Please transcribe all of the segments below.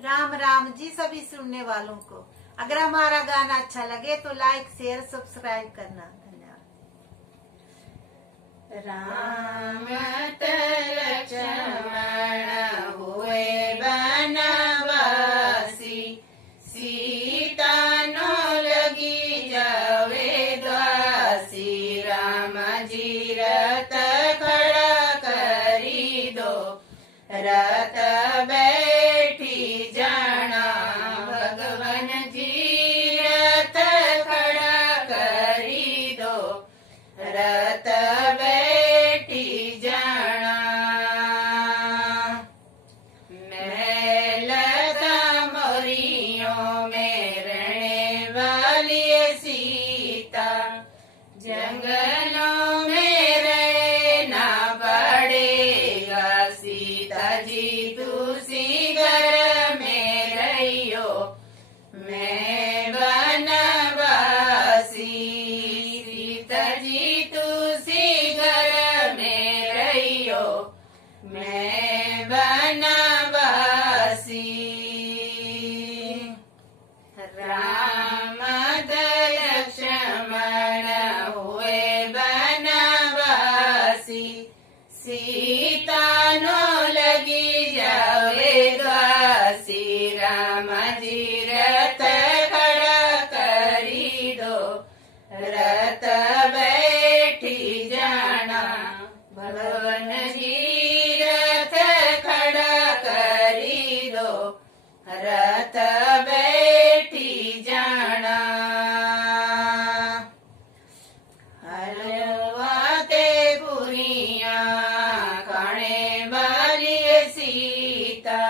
राम राम जी सभी सुनने वालों को। अगर हमारा गाना अच्छा लगे तो लाइक शेयर सब्सक्राइब करना। धन्यवाद। राम लक्ष्मण हुए बनवासी, सीता नो लगी जावे दासी। राम जी रथ खड़ा करी दो, रथ बैठी जाना। भगवान जी रथ खड़ा करी दो, रथ बैठी जाना। महलता मोरियों में रहने वाली सीता, जंगलों में रहना पड़ेगा। सीता जी दूसरी घर में रहियो, मैं बनवासी। सीता जी दूसरी घर में रहियो, मैं बनवासी। राम लक्ष्मण हुए बनवासी, सीता नो लगी जावे दासी। राम जी रथ खड़ा करी दो, रथ बैठी जाना। भगवान जी रथ खड़ा करी दो, रथ बैठी जाना। हलवाते पुरिया खाने वाली सीता,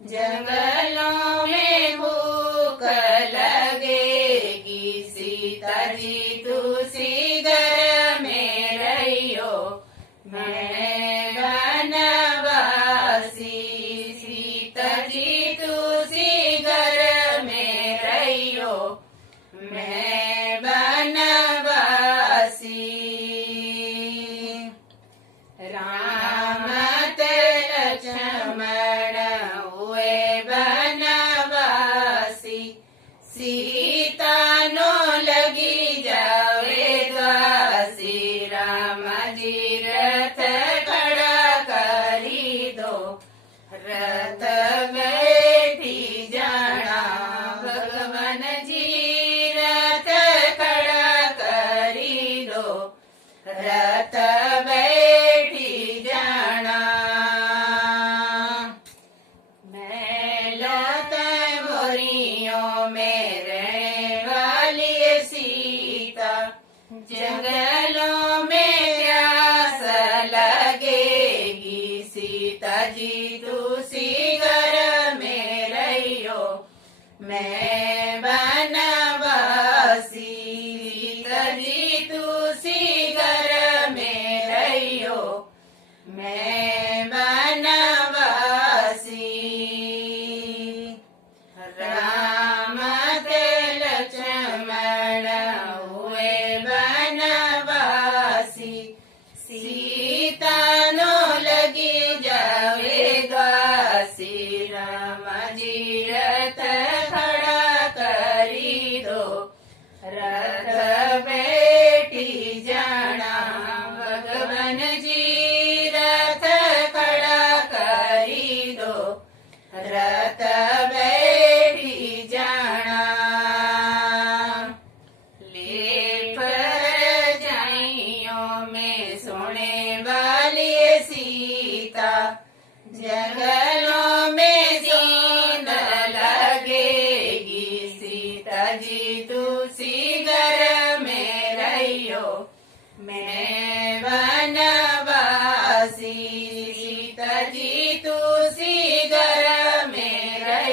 जंगलों में भूख लगेगी। सीता जी दूसरी घर में रहियो, मैं बनवासी। सीता जी दूसरी घर में रहियो, मैं बनवासी। राम लक्ष्मण हुए बनवासी, सीता नो लगी जावे दासी। राम जी रथ खड़ा करी दो, रथ बैठी जाना। भगवान जी रथ खड़ा करी दो, रथ बैठी जाना। महलता मोरियों में रहने वाली सीता, जंगलों में प्यास लगेगी। सीता जी दूसरी घर में रहियो, मैं बनवासी। सीता जी दूसरी घर में रहियो, मैं बनवासी। राम लक्ष्मण हुए बनवासी, सीता नो लगी जावे दासी। राम जी रथ खड़ा करी दो, रथ बैठी जाना। भगवान जी रथ खड़ा करी दो, रथ बैठी जाना। लेप रजाइयों में सोने वाली सीता, जंगलों में जीन लगेगी। सीता जी दूसरी घर में रहियो, मैं बनवासी। सीता जी दूसरी घर में रहियो,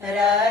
રસ